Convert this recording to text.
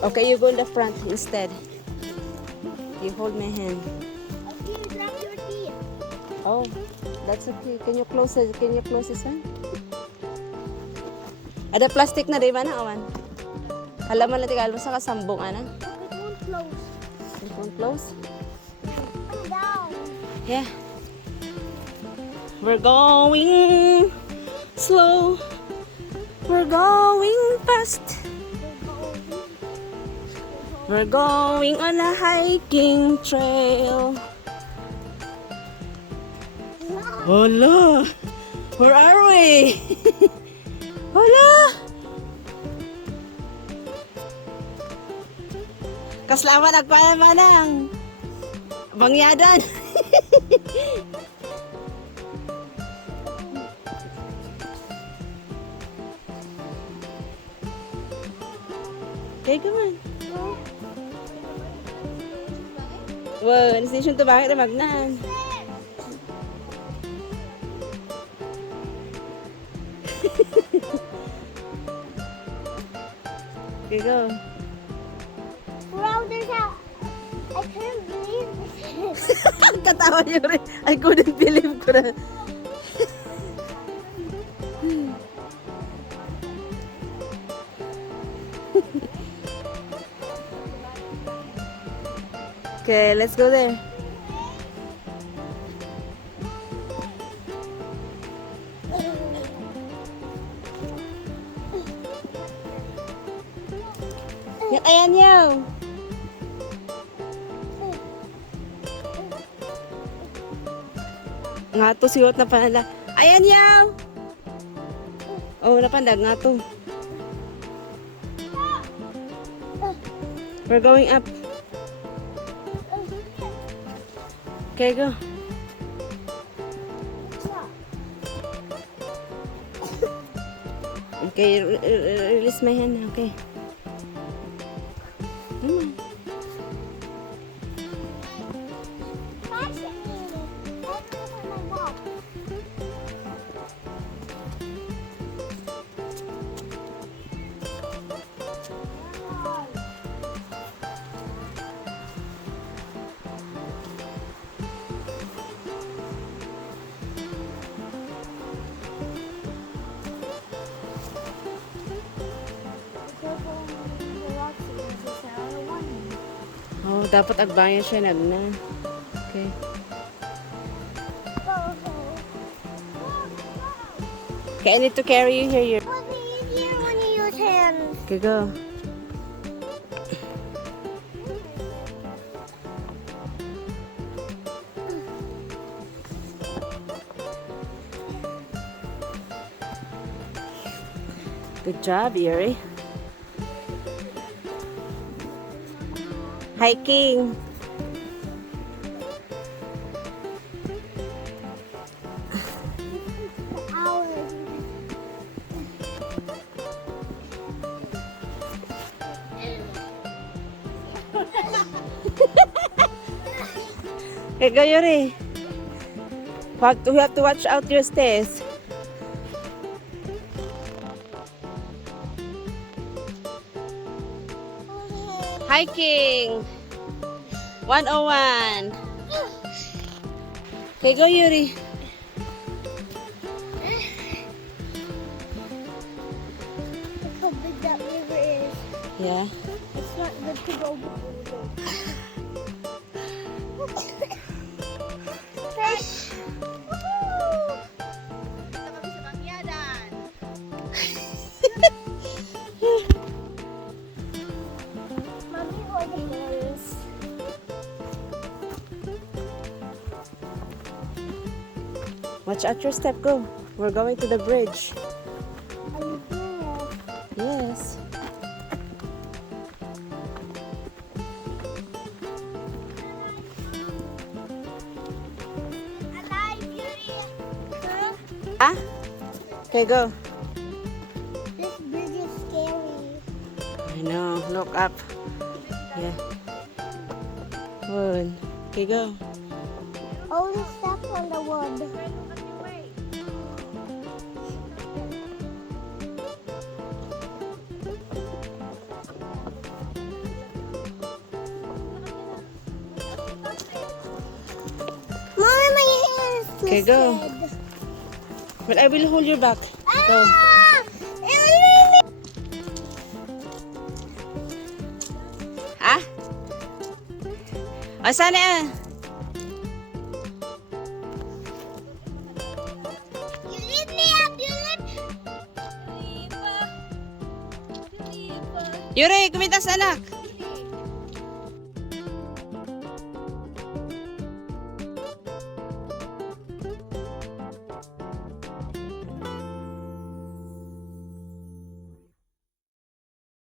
Okay, you go in the front instead. You hold my hand. Okay, you drop your teeth. Oh, that's okay. Can you close it? Can you close this one? Ada plastic na, di ba na, Awan? Halaman natin kalo sa kasambong, ana? Look, it won't close. It won't close? Come down. Yeah. We're going slow. We're going fast. We're going on a hiking trail. Hola! Where are we? Hola! Kaslaman nagpanamanang bangyadan. Okay, come on. Wow, station to bakit na magnan? Okay, go. Wow, there's a... I couldn't believe this. Katawa niyo rin. I couldn't believe ko na. Okay, let's go there. Ayan niyo. Nga to siwot na panala. Ayan yaw! Oh, napandag nga to. We're going up. Okay, go. Okay, release my hand. Okay. Come on. Oh, dapat agbayan siya nagna. Okay. Okay, I need to carry you here. It was easier when you use hands. Okay, go. Good job, Yuri. Hiking. Hours. Okay, go, Yuri. We have to watch out your stairs. Hiking 101. Okay, go, Yuri. Look how big that river is. Yeah. It's not good to go. Fish. Mommy holding hands. Watch out your step. Go. We're going to the bridge. Are you serious? Yes. Alive, Beauty. Huh? Ah? Okay, go. This bridge is scary. I know. Look up. Yeah. Good. Okay, go. Only step on the wood. Okay, go. instead. Well, I will hold your back. Go. Ah! It will make me. Ha? O, sana ah. You lift me up. You lift. Yuri, kumitas anak.